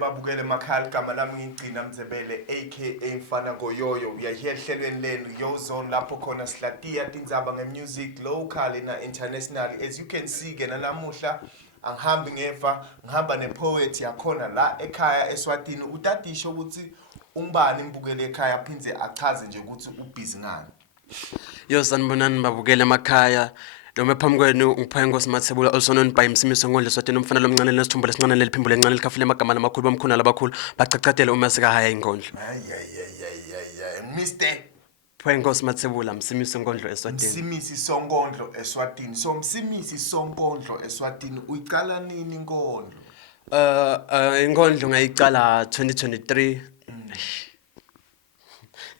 babukele emakhaya igama lami ngigcina Mzebele aka Mfana Goyoyo uyahiya ehlelweni lenu Yo Zone lapho khona sihlatiya tindzaba ngemusic local na international as you can see ke nalamuhla angihambi ngefa ngihamba nepoet yakhona la ekhaya eSwatini utadisho ukuthi ungibani imbukele ekhaya aphindze achaze nje ukuthi ubhizi ngani. Yo sanibonani babukele emakhaya noma phambi kwenu ngiphaye ngosimathebula also known by Msimiso Ngondle Swatini umfana lomncane lesithombo lesincane leliphimbo lencane likhafule amagama lamakhulu bamkhulu labakhulu bacacatele uma sikahaya ingondlo. Mr. Phaye ngosimathebula Msimiso Ngondlo eSwatini. Msimisi Sonkondlo eSwatini. So Msimisi Sonkondlo eSwatini uyicala nini inkondlo? Ingondlo ngayicala 2023.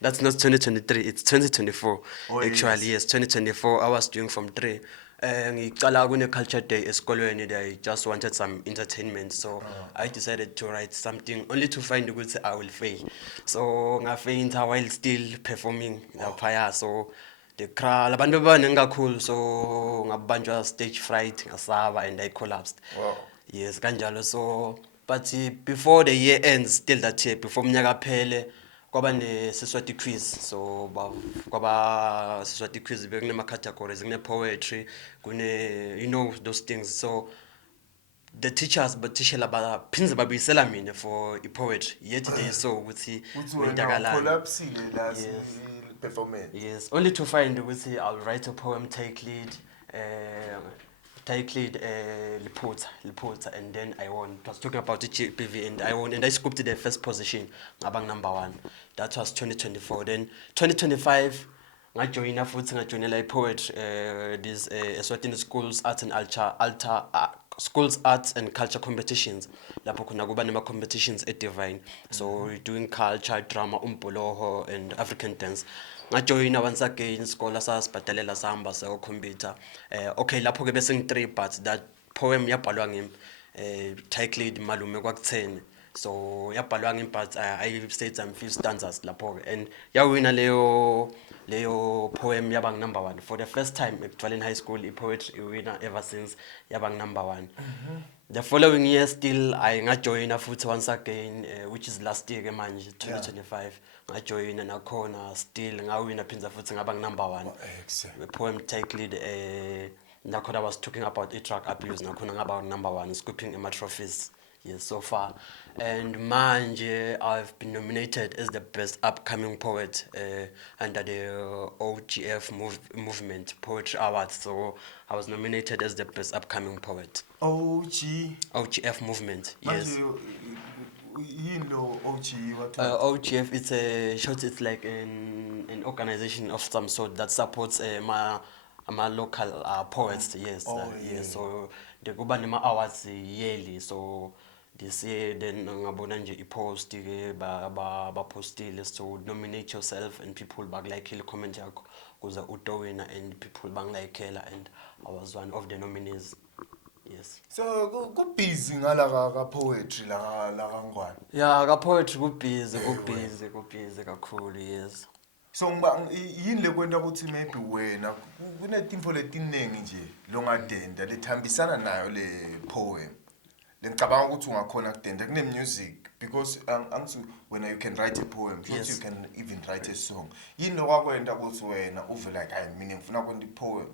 That's not 2023, it's 2024. Actually, yes, 2024. I was doing from 3. Ngicala kune culture day esikolweni. I just wanted some entertainment, so I decided to write something only to find ukuthi I will fail. So ngafainta while still performing laphaya. So the crowd abantu babanengi kakhulu, so ngabanjwa stage fright ngasaba and I collapsed. Wow. Yes, kanjalo. So but before the year ends, still that year, before mnyaka phele kwaba ne Siswati quiz, so kwaba Siswati quiz bekune categories, kune poetry, kune, you know, those things. So the teachers but teacher laba phinze babuyisela mina for poetry yet they saw ukuthi collapsile last performance. Yes, only to find ukuthi I'll write a poem, take lead Lipota, and then I won. It was talking about the GPV and I won, and I scooped the first position, ngabang number 1. That was 2024. Then 2025, I joined a poet, this Eswatini schools arts and schools arts and culture competitions. Lapho kuna kuba nema competitions at Divine. So we're doing culture, drama, umboloho and African dance. Ngajoyina once again isikole sasibhadalela sahamba sayokhompyutha. Okay, lapho ke bese ngi3 but that poem yabhalwa ngimi titled malume kwakutheni. So yabhalwa ngimi but I said some few stanzas lapho and yawina leyo poem yabang number 1 for the first time actually in high school. Poetry winner ever since yabang number 1. The following year still I ngajoyina futhi once again, which is last year ke manje 2025. Ngajoyina nakhona still ngawina phinza futhi ngabang number 1. The poem titled nakhona I was talking about drug abuse, nakhona ngaba number 1 scooping my trophies. Yes, so far. And manje I've been nominated as the best upcoming poet under the OGF movement poetry awards. So I was nominated as the best upcoming poet. OGF movement. Yes. You know OG what? OGF, it's a short. It's like an organization of some sort that supports my local poets. Yes. Yes. So the kuba nema awards yearly. So this year then ngabona nje ipost ke ba postile, so nominate yourself and people like comment yakho kuze utowina and people bangayikela, and I was one of the nominees. Yes. So go busy ngala ka poetry la ngwane. Yeah, ka poetry go busy kakhulu. Yes. So yini lekwenta ukuthi maybe wena kunetinfo letiningi nje longadenda lethambisana nayo le poem. Lengicabanga ukuthi ungakhona kudenda kune music because when you can write a poem, yes, you can even write a song. Yini lokwakwenta ukuthi wena uve like I mean ngifuna kwenta poem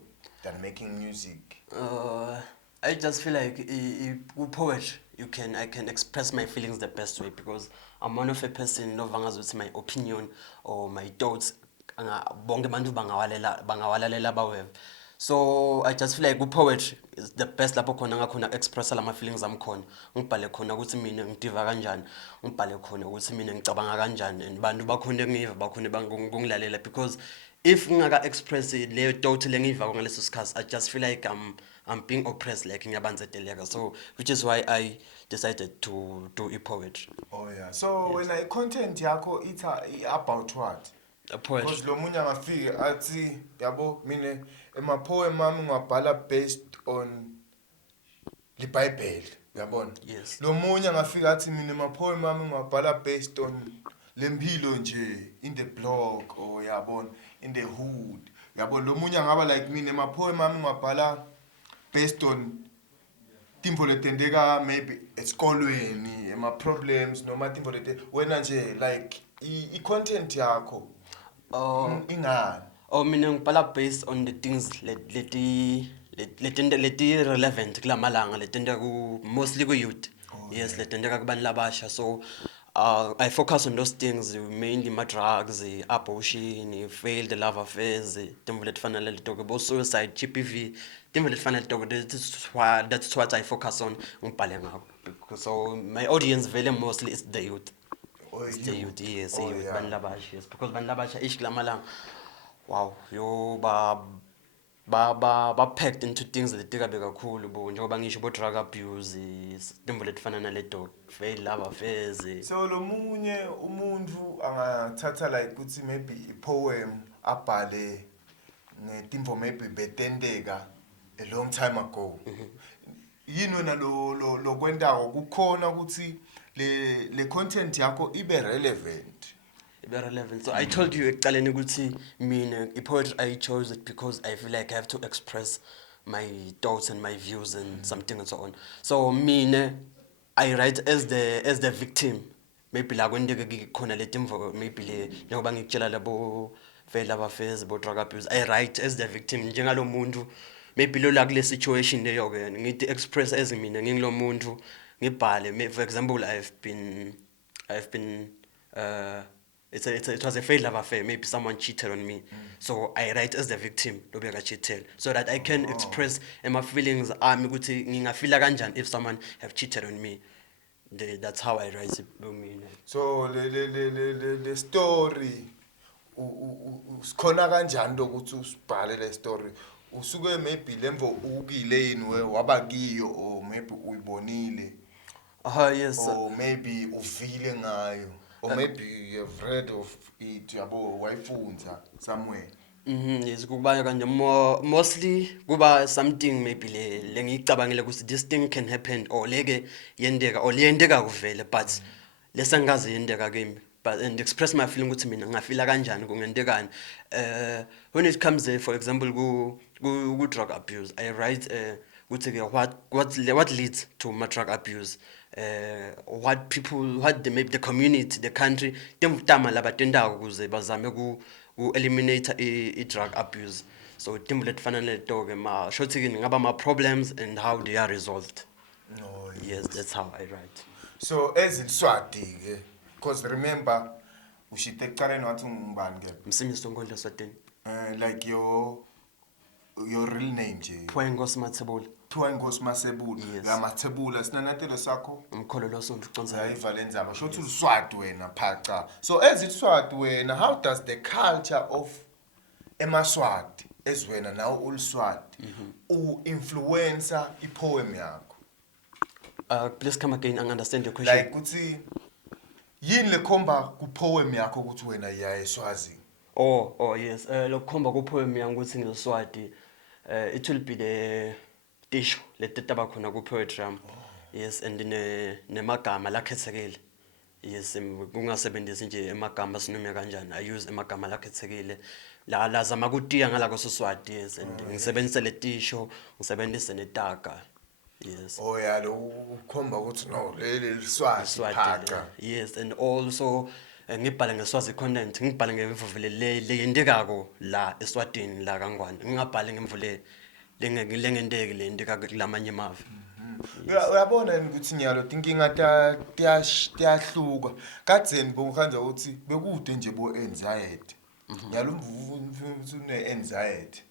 than making music? I just feel like with poetry I can express my feelings the best way, because I'm one of a person novangazi ukuthi my opinion or my thoughts bonke abantu bangawalalela bawe. So I just feel like with poetry is the best lapho khona ngakhona express lama feelings ami khona, ngibhale khona ukuthi mina ngidiva kanjani, ngibhale khona ukuthi mina ngicabanga kanjani, and bantu bakhona ngiva bakhona bangilalela, because if ngaka express leyo thought lengiva ngaleso sikhathi, I just feel like I'm being oppressed, like ngiyabanzeteleka. So which is why I decided to do poetry. Oh yeah. So yes, when content yakho it's about what? A poetry. Because lo munye angafika athi yabo mina ema poem ami ngwabhala based on the Bible, uyabona? Yes. Lo munye angafika athi mina ema poem ami ngwabhala based on lempilo nje in the block or yabona in the hood. Yabona lo munye angaba like mina ema poem ami ngwabhala based on tintfo letenteka maybe esikolweni ema problems noma tintfo wena nje like I content yakho ingani mina ngibhala based on the things leti relevant kula malanga letenteka mostly ku youth. Yes, letenteka kubantu labasha. So I focus on those things, mainly my drugs, abortion, failed love affairs, tintfo letifana leto bo suicide, GBV, tintfo letifana leto. That's what I focus on ngibhale ngakho. So my audience very mostly is the youth. It's the youth, yes, youth, bantu labasha, yes, because bantu labasha ish kula malanga, wow, yo ba packed into things letikabi kakhulu bo njengoba ngisho bo drug abuse, tintfo letifana naleto, failed love affairs. So lo munye umuntu angathatha like ukuthi maybe poem abhale ngetintfo maybe betenteka a long time ago. Yini wena lo kwentako kukhona ukuthi le content yakho ibe relevant. So I told you ekuqaleni ukuthi mina poetry I chose it because I feel like I have to express my thoughts and my views and something and so on. So mina I write as the victim. Maybe la kwendeke khona letimvo maybe le njengoba ngikutshela labo failed love affairs bo drug abuse. I write as the victim njengalo muntu maybe lo la kule situation leyo ke ngithi express as mina ngingilo muntu ngibhale. For example, I've been it was a failed love affair. Maybe someone cheated on me. So I write as the victim, cheated, so that I can express my feelings. Ukuthi ngingafila kanjani if someone have cheated on me. That's how I write it. So the story usikhona kanjani ukuthi usibhale le story? Usuke maybe lemvo ukile yini wabakiyo or maybe uyibonile. Yes. Or maybe ufile ngayo. Or maybe you have read of it, yabo wayifunda somewhere. Yes, kuba kanje mostly kuba something maybe le ngicabangile ukuthi this thing can happen or leke yendeka or liyendeka kuvele but lesangaze yendeka kimi, but and express my feeling ukuthi mina ngafila kanjani kungendekani. When it comes for example ku drug abuse, I write ukuthi what leads to my drug abuse. What maybe the community, the country, temtama labatendako kuze bazame ku eliminate drug abuse. So timbo letfana leto ke ma shothi ngaba ma problems and how they are resolved. No, yes, that's how I write. So as in Swati ke, because remember ushite ekuqaleni wathi ngubani ke? Msimi Sonkondla Swatini. Like your real name nje. Pwengosi Mathebula. Pwengosi Masebula. La Mathebula sinanatelo sakho. Umkholelo Sonto Uconza. Yayivala endzaba. Shothi uSwati wena phaca. So as it Swati wena, how does the culture of emaswati as wena now uLswati influencer ipoem yakho? Please come again and understand your question. Like ukuthi yini lekhomba ku poem yakho ukuthi wena iya eSwazi? Oh yes. Lokukhomba ku poem yami ukuthi ngiLswati, it will be the tisho letaba khona ku poetry yami. Yes, and nemagama lakhethekile. Yes, kungasebenzisi nje emagama sinome kanjani. I use emagama lakhethekile la lazama kutiya ngala koSiswati. Yes, and ngisebenzisa letisho, ngisebenzisa netaga. Yes. Oh yeah, lo ukhomba ukuthi no leli Swazi phaca. Yes, and also ngibhale ngeSwazi content, ngibhale ngemvuvule le yendekako la eSwatini la kaNgwane. Ngingabhali ngemvule lengendeke le ndeka kulamanye amave. Uyabona ukuthi nyalo tinkinga tiyahluka. Kadzeni bongihanza ukuthi bekude nje bo anxiety. Nyalo umvuvu une anxiety.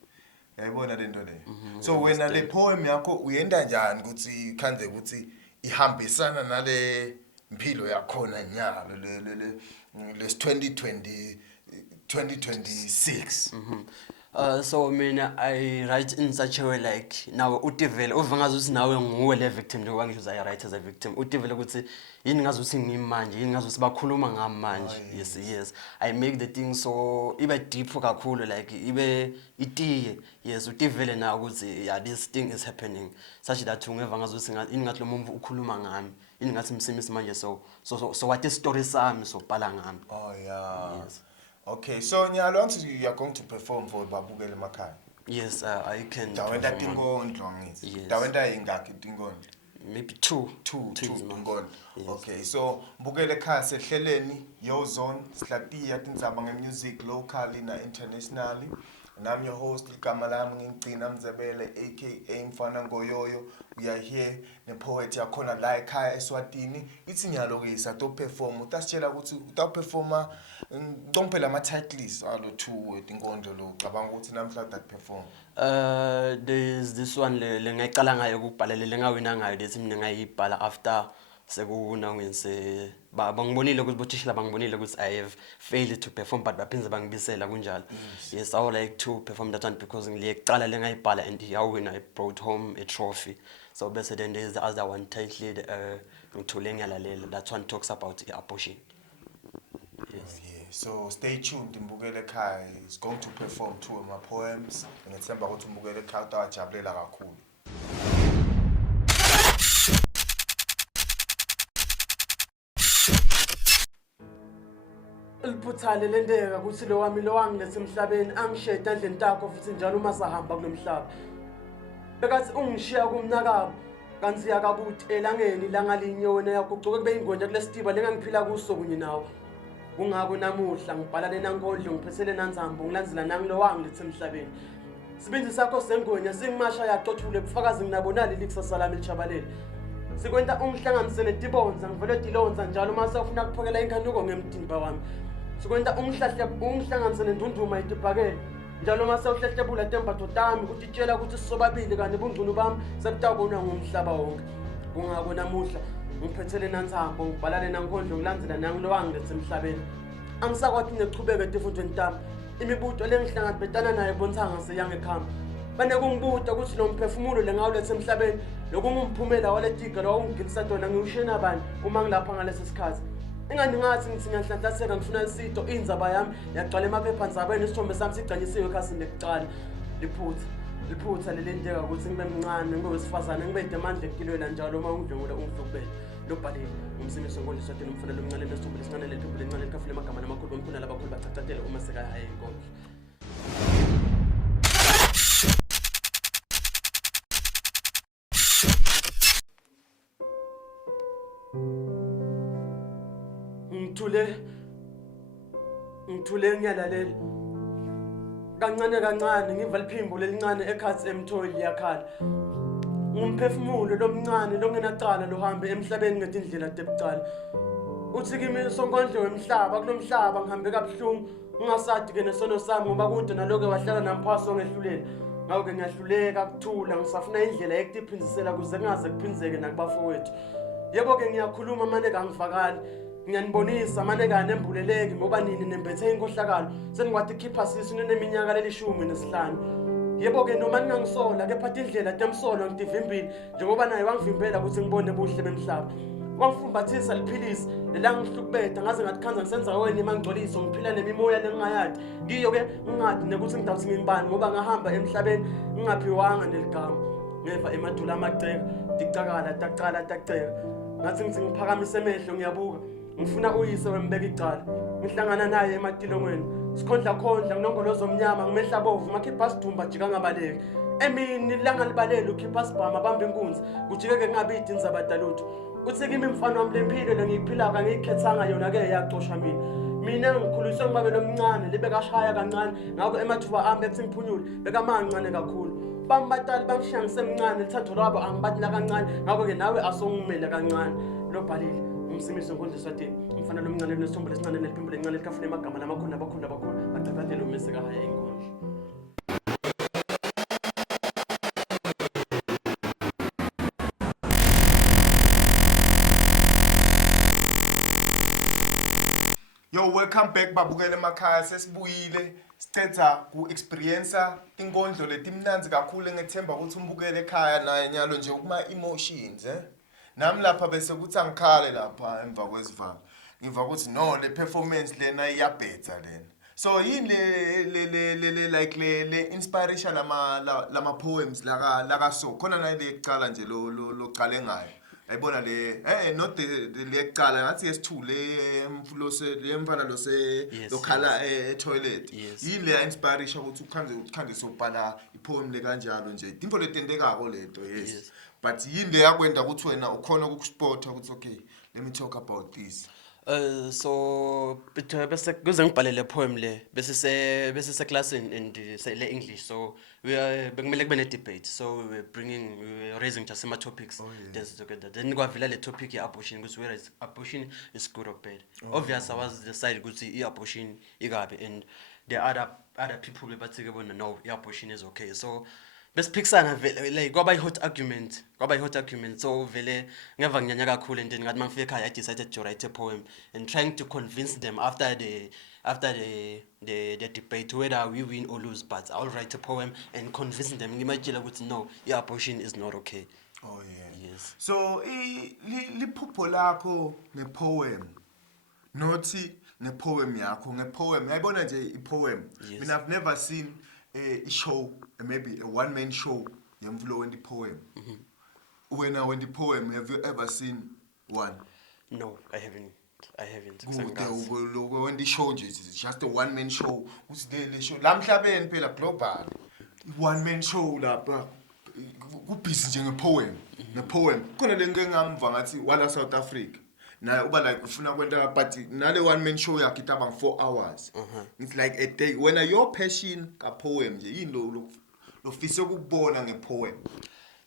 Yayibona lento le. So wena le poem yakho uyenda njani ukuthi khanze ukuthi ihambisana nale impilo yakhona nyalo le 2026. So I write in such a way like now utivele uvangazi ukuthi nawe nguwe le victim njengoba ngisho I write as a victim. Utivele ukuthi yini ngazi ukuthi ngimanje, yini ngazi ukuthi bakhuluma ngami manje. Yes. I make the thing so ibe deep kakhulu like ibe itiye. Yes, utivele na ukuthi yeah this thing is happening such that ungeva ngazi ukuthi yini ngathi lo muntu ukhuluma ngami. Yini ngathi msimisi manje so what is story sami so bhala ngami. Oh yeah. Yes. Okay, so Nyalo, once you are going to perform for Babukele Makhaya. Yes, I can. Dawenda tingondlo ngithi. Dawenda ingaki tingondlo? maybe two is enough. Inkondlo. Yes. Okay, so mbukele ekhaya sehleleni Yo Zone Sihlatiya tindzaba ngemusic locally na internationally. Nami your host igama lami ngingcina Mzebele aka Mfana Ngoyoyo. We are here nepoet yakhona la ekhaya eSwatini. Ithi ngiyalokisa to perform utasitshela ukuthi utawuperforma ngomphela ama titles alo two tinkondlo lo cabanga ukuthi namhla that perform. There's this one le ngayicala ngayo ukubhala le ngawina ngayo lethi mina ngayibhala after sekuna ngise bangibonile ukuthi bothishela bangibonile ukuthi I have failed to perform but baphinze bangibisela kunjalo. Yes, I would like to perform that one because ngiyicala le ngayibhala and yawina I brought home a trophy. So bese then there's the other one titled ngithule ngiyalalela. That one talks about abortion. Yes. Yeah. So stay tuned mbukele ekhaya is going to perform two of my poems ngithemba ukuthi mbukele ekhaya utajabulela kakhulu. Iliphuthane lendeka ukuthi lo wami lo wangilethe emhlabeni angisheda endleni takho futhi njalo uma sahamba kunomhlaba bekathi ungishiya kumnakabo kanti yakabuthi elangeni langalinye wena yagucuke kube ingonja kulesitiba lengangiphila kuso kunye nawo kungako namuhla ngibhala lenankondlo ngiphethele nanzambo ngilandzela nangilo wangilethe emhlabeni sibindi sakho sengonya singimasha yaxothule bufakazi nginabonali likusasa lami lichabalele sikwenta umhlanganise netibonza ngivele dilonza njalo uma sewufuna kuphokela inkhanuko ngemdimba wami sikwenta umhlanganise nendunduma itibhakele njalo uma sewuhlehlebula tembatho tami utitshela ukuthi sisobabili kanti bungcunu bami sekutawubonwa ngumhlaba wonke kungako namuhla ngiphethele nanzambo ngibhala lenankondlo ngilandzela nangilo wangilethe emhlabeni angisakwathi ngichubeke tifundweni tami imibuto lengihlangabetana nayo bontanga seyangekhamba banekungibuta ukuthi lo mphefumulo lengawulethe emhlabeni lokungumphumela waletiga lo ungigilisa tona ngiushena bani uma ngilapha ngalesi sikhathi ingani ngathi ngithi ngiyanhlanhlaseka ngifuna isito indzaba yami yagcwala emaphepha ndzabeni isithombe sami sigcanyisiwe ekhasini lekuqala liphutha lelenteka ukuthi ngibe mncane ngibe wesifazane ngibe demandla ekilwela njalo uma ungidlungule ungidlubele lobhalile umsimiso ngolisa tena umfanele omncane nesithombe lesincane lethumbu lencane likhafule amagama namakhulu bomkhulu labakhulu bachachatele uma sekahaya inkondlo. Ngithule ngiyalalela kancane ngiva liphimbo lelincane ekhathi emthoyi liyakhala ngumphefumulo lomncane longenacala lohambe emhlabeni ngetindlela tebucala uthi kimi sonkondlo wemhlaba kulomhlaba ngihambe kabuhlungu ungasathi ke nesono sami ngoba kude naloke wahlala namphaso ngehlulela ngawuke ngiyahluleka kuthula ngisafuna indlela yekutiphindisela kuze kungaze kuphinzeke nakubafowethu yebo ke ngiyakhuluma manje kangivakali ngiyanibonisa manje kanembuleleki ngoba nini nembethe inkohlakalo sengikwathi ikhipha sisi neminyaka leli-15 yebo ke noma ningangisola kepha indlela temsolo ngitivimbile njengoba naye wangivimbela ukuthi ngibone buhle bemhlaba wangifumbathisa liphilisi lelangihlukubeda ngaze ngathi khanza ngisenza wena imangcoliso ngiphila nemimoya lengingayadi ngiyo ke ngingadi nekuthi ngidawuthi ngingibani ngoba ngahamba emhlabeni ngingaphiwanga neligama ngeva emadula amaceka dicakala taceka ngathi ngithi ngiphakamise emehlo ngiyabuka ngifuna uyise wembeka icala ngihlangana naye ematilongweni sikhondla nginongolozo omnyama ngimehla bovu makhipha sidumba jika ngabaleki emini langa libalele ukhipha sibhama bamba inkunzi kujikeke ngabidi inzabadalutho uthi kimi mfana wami lempilo lengiyiphila kangiyikhethanga yona ke yacosha mina ngikhuliswe ngibabelo omncane libeka shaya kancane ngakho emathuba ami ethi ngiphunyule beka mancane kakhulu bambatali bangishiya ngisemncane lithatho labo angibathi la kancane ngakho ke nawe asongimela kancane lobhalile umsimiso ngondliswa tini umfana lomncane nesithombe lesincane neliphimbo lencane likhafune amagama namakhulu nabakhulu bacacatele umeseka haya inkondlo. Yo, welcome back babukele emakhaya sesibuyile sicetha ku-experience tinkondlo letimnanzi kakhulu ngethemba ukuthi umbukele ekhaya naye nyalo nje kuma emotions nami lapha bese kuthi angikhale lapha emva kwesivalo ngiva ukuthi no le performance lena iyabhetha lena so yini le inspiration lama poems laka so khona naye lecala nje lo cale ngayo ayibona le not liyekuqala ngathi yes2 le mfana lo se Yes, lokhala toilet Yes. yini le inspiration ukuthi ukhange sobhala ipoem le kanjalo nje into letendekako leto yes but yini le yakwenda ukuthi wena ukhona ukuspota ukuthi okay let me talk about this. So bese kuze ngibhalele poem le bese se class in le English, so bekumele kube ne debate, so we were raising just some topics together, then kwavela le topic ye abortion ukuthi whether abortion is good or bad. Obvious I was decided ukuthi abortion ikabi, and the other people bebathi bona no, abortion is okay. So besiphikisana vele like kwaba i-hot argument, so vele ngeva nginyanya kakhulu, and then ngathi mangifika ekhaya I decided to write a poem and trying to convince them after the debate whether we win or lose, but I'll write a poem and convince them ngimajela ukuthi no, abortion is not okay. Oh yeah. Yes. So liphupho lakho ngepoem nothi nepoem yakho ngepoem yayibona nje ipoem. Yes. Mina I've never seen a show, maybe a one man show yemvulo when the poem. When the poem, have you ever seen one? No, I haven't. Good. When the show it's just a one man show. Who's the show? Lamhlabeni phela global. One man show lapha. Kubhizi njengepoem. Nepoem. Khona lengeke ngamva ngathi wala South Africa. Na uba like ufuna kwenta but nale one man show yakhe itaba 4 hours. It's like a day when your passion ka poem nje yini lo fisa ukubona ngepoem.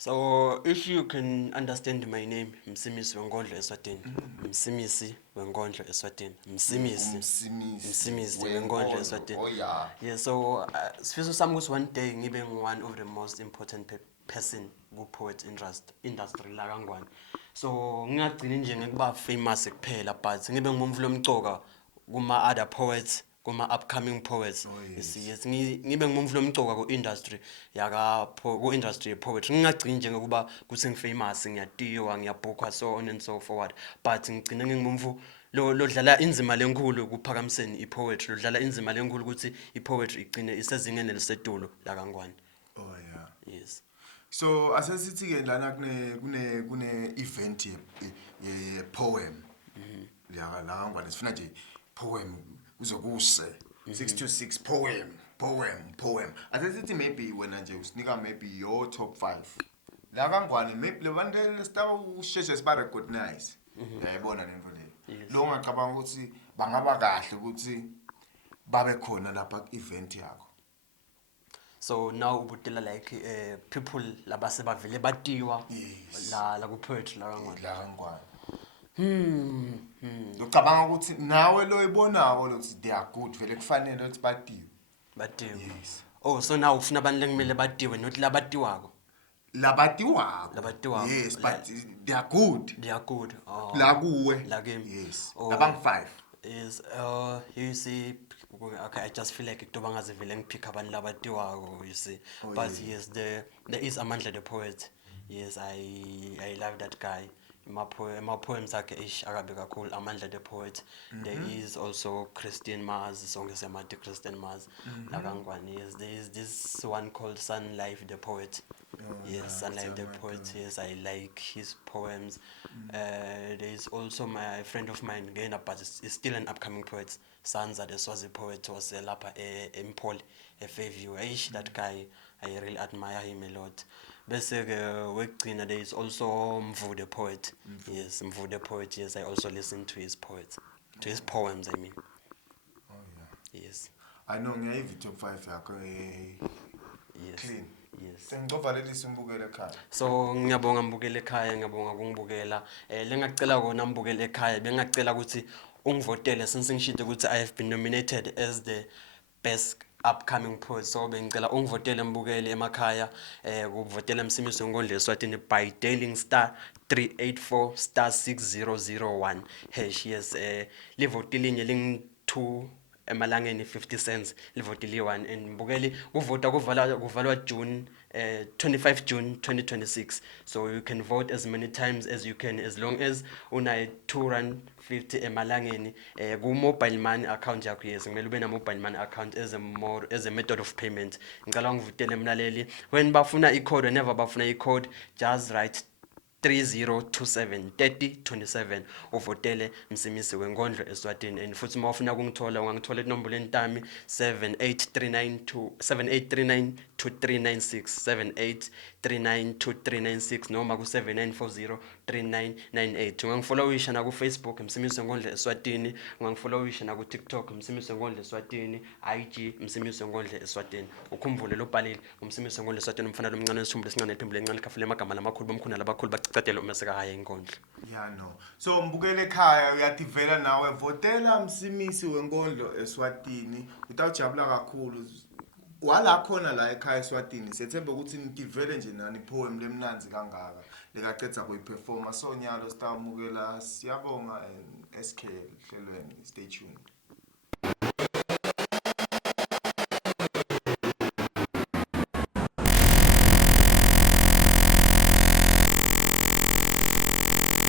So if you can understand my name, Msimisi Wengondlo Eswatini. Msimisi Wengondlo Eswatini. Msimisi Wengondlo Eswatini. Oh yeah. Yeah, so sifiso sami ukuthi one day ngibe one of the most important person ku poet industry la kaNgwane. So ngingagcini nje ngekuba famous kuphela, but ngibe ngumvu lomcoka kuma other poets, kuma upcoming poets. Yes, ngibe ngumvu lomcoka ku industry ku industry poetry. Ngingagcini nje ngokuba kuthi ngifamous ngiyatiwa ngiyabhukwa so on and so forward, but ngigcina ngingumvu lo dlala inzima lenkulu kuphakamiseni ipoetry, lo dlala inzima lenkulu ukuthi ipoetry igcine isezingeni elisedulo la kaNgwane. Oh yeah. Yes. So asesithi ke lana kune event ye poem. La ngwane sifuna nje poem uzokuse 626 poem. Asesithi maybe wena nje usinika maybe your top 5. La ngwane maybe lebantu staba usheshe siba recognize. Yayibona lento le. Lo ngacabanga ukuthi bangaba kahle ukuthi babe khona lapha ku event yakho. So now ubutela like people labase bavele batiwa la ku poetry la kaNgwane. La ngwane. Ucabanga ukuthi nawe lo ibonako ukuthi they are good vele kufanele ukuthi batiwe. Yes. Oh, so now ufuna abantu lengimele batiwe not labatiwako. Labatiwako. Yes, but they are good. Oh. La kuwe. La game. Yes. Oh. Abang 5. Is you see, okay, I just feel like kutoba ngazivele ngipick abantu labatiwako, you see. But yes, there is Amandla the poet. Yes, I love that guy. My poems are Arabic called Amandla the poet. There is also Christian Mars, song is Christian Mars. Yes, there is this one called Sun Life the poet. Yes, Sun Life the poet. Yes, I like his poems. There is also my friend of mine, again, but is still an upcoming poet. Sanza the Swazi poet was a lapa in Paul, a Fairview. That guy, I really admire him a lot. Basically, there is also Mvu the poet. Yes, Mvu the poet. Yes, I also listen to his poets, to his poems. I mean. Oh yeah. Yes. I know ngiyayivi top 5 yakho Yes. clean. Yes. Sengizovalelisa umbukele ekhaya. So ngiyabonga mbukele ekhaya, ngiyabonga ukungibukela. Lengacela kona mbukele ekhaya, bengacela ukuthi ungivotele since ngishide ukuthi I have been nominated as the best upcoming poet. So bengicela ungivotele mbukele emakhaya, ukuvotela Msimisi Wengondlo Eswatini by dialing *384*6001#. Yes, livotile linye ling2 emalangeni 50 cents, livotile 1, and mbukeli uvota kuvalwa June 25 June 2026. So you can vote as many times as you can, as long as una R2.50 emalangeni ku mobile money account yakho. Yes, ngimele ube na mobile money account as a method of payment. Ngicela ngivutele mlaleli, when bafuna i-code, whenever bafuna i-code, just write 3027 3027 uvotele Msimisi Wenkondlo eSwatini. And futhi uma ufuna ukungithola ungangithola inombolo entami 78392396 78392396 noma ku79403998. Ungangifollowisha na ku Facebook Msimisi Wenkondlo eSwatini, ungangifollowisha na ku TikTok Msimisi Wenkondlo eSwatini, IG Msimisi Wenkondlo eSwatini. Ukhumbule lo bhalile Msimisi Wenkondlo eSwatini umfana lomncane esithumbu lesincane iphimbo lencane khafule amagama lamakhulu bomkhulu labakhulu bacicatela umeseka haya inkondlo. Yeah, no. So mbukele ekhaya uyativela nawe votela Msimisi Wenkondlo eSwatini utawujabula kakhulu. Wala khona la ekhaya eSwatini sethemba ukuthi nitivele nje nani poem lemnanzi kangaka lekacetha kuyiperforma. So nyalo sitamukela siyabonga SK hlelweni. Stay tuned.